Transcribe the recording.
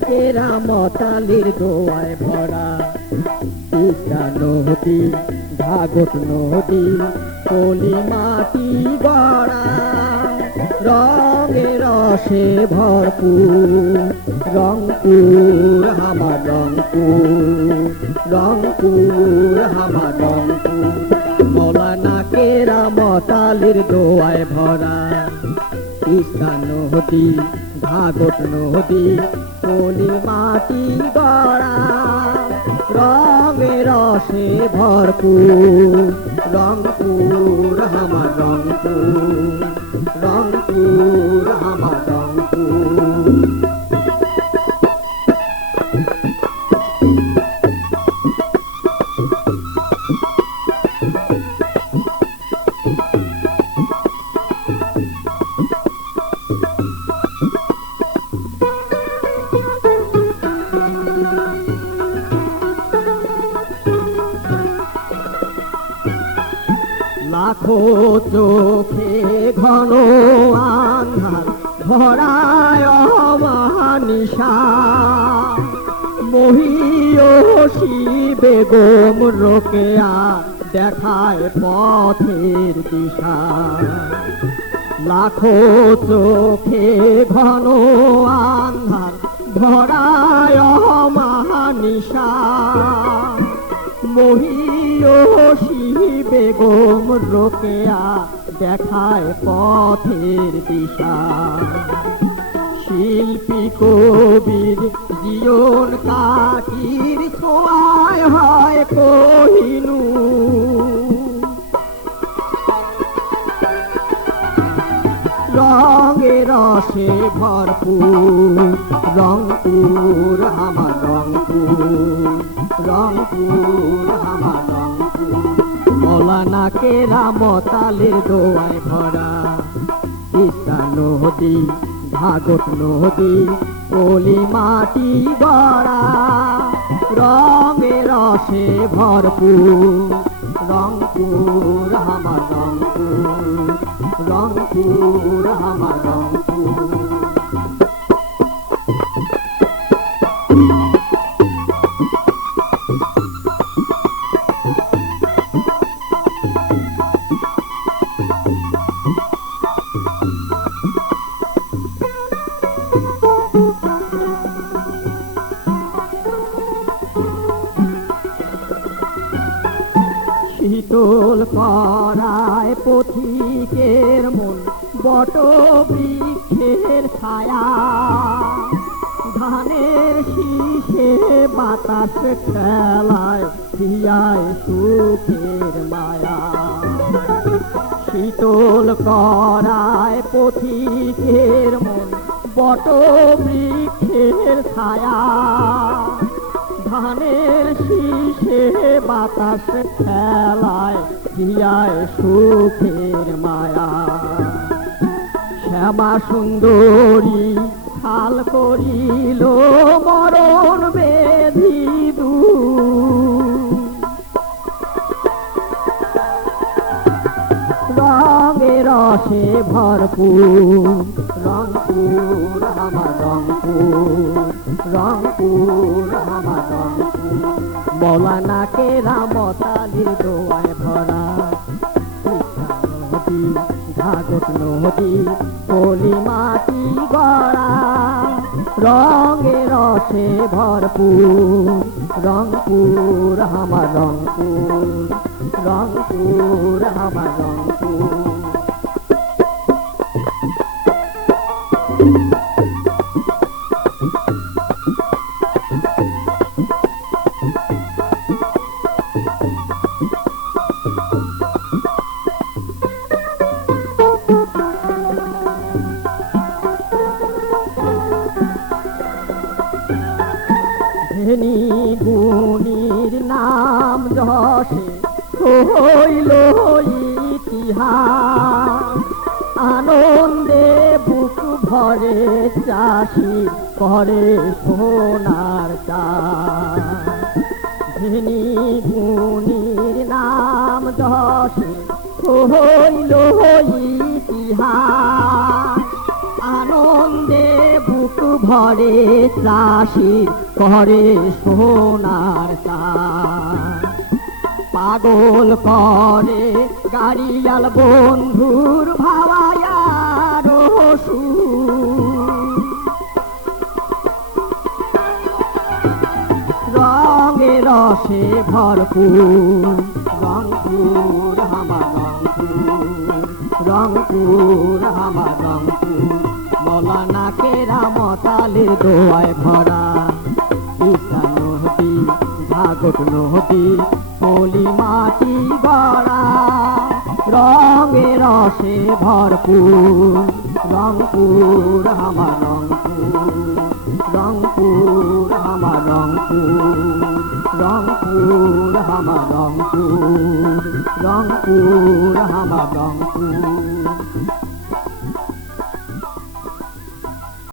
কেরামতালির দোয়ায় ভরা তিস্তা নদী ঘাঘট নদী পলি মাটি গড়া রঙে রসে ভরপুর রংপুর আমার রংপুর আমার রংপুর মৌলানা কেরামতালির দোয়ায় ভরা তিস্তা নদী ঘাঘট নদী পলি মাটি গড়া রঙে রসে ভরপুর রংপুর আমার রংপুর আমার রংপুর লাখো চোখে ঘন আন্ধার ভরায় অমানিশা মহিয়সী বেগম রোকেয়া দেখায় পথের দিশা লাখো চোখে ঘন আন্ধার ভরায় অমানিশা মহিয়সী বেগম রোকেয়া দেখায় পথের দিশা শিল্পী কবির জীবন কাটির ছোঁয়ায় হয় কোহিনূর রঙে রসে ভরপুর রংপুর আমার রংপুর আমার রংপুর মৌলানা কেরামতালির দোয়ায় ভরা তিস্তা নদী ঘাঘট নদী পলি মাটি গড়া রঙে রসে ভরপুর রংপুর আমার রংপুর আমার রংপুর শীতল করায় পথিকের মন বট বৃক্ষের ছায়া ধানের শীষে বাতাস খেলায় হিয়ায় সুখের মায়া শীতল করায় পথিকের মন বট বৃক্ষের ছায়া ধানের শীষে বাতাস খেলায় হিয়ায় সুখের মায়া শ্যামা সুন্দরী খাল করিল মরণ বেধি রঙে রসে ভরপুর রংপুর আমার রংপুর আমার রংপুর মৌলানা কেরামতালির দোয়ায় ভরা নদী ঘাঘট নদী পলি মাটি গড়া রঙে রসে ভরপুর রংপুর আমার রংপুর আমার রংপুর ধনী গুণীর নাম যশে হইল ইতিহাস আনন্দে বুক ভরে চাষি করে সোনার চাষ ধনী গুণীর নাম যশে হইল ইতিহাস আনন্দে বুক ভরে চাষির করে সোনার চাষ পাগল করে গাড়িয়াল বন্ধুর ভাওয়ায়ার রঙে রসে ভরপুর রংপুর আমার রংপুর আমার রংপুর মৌলানা কেরামতালে দোয়ায় ভরা ঈশা নদী ভাগত নদী পলি মাটি গড়া রঙে রসে ভরপুর রংপুর আমার রংপুর আমার রংপুর আমার রংপুর আমার রংপুর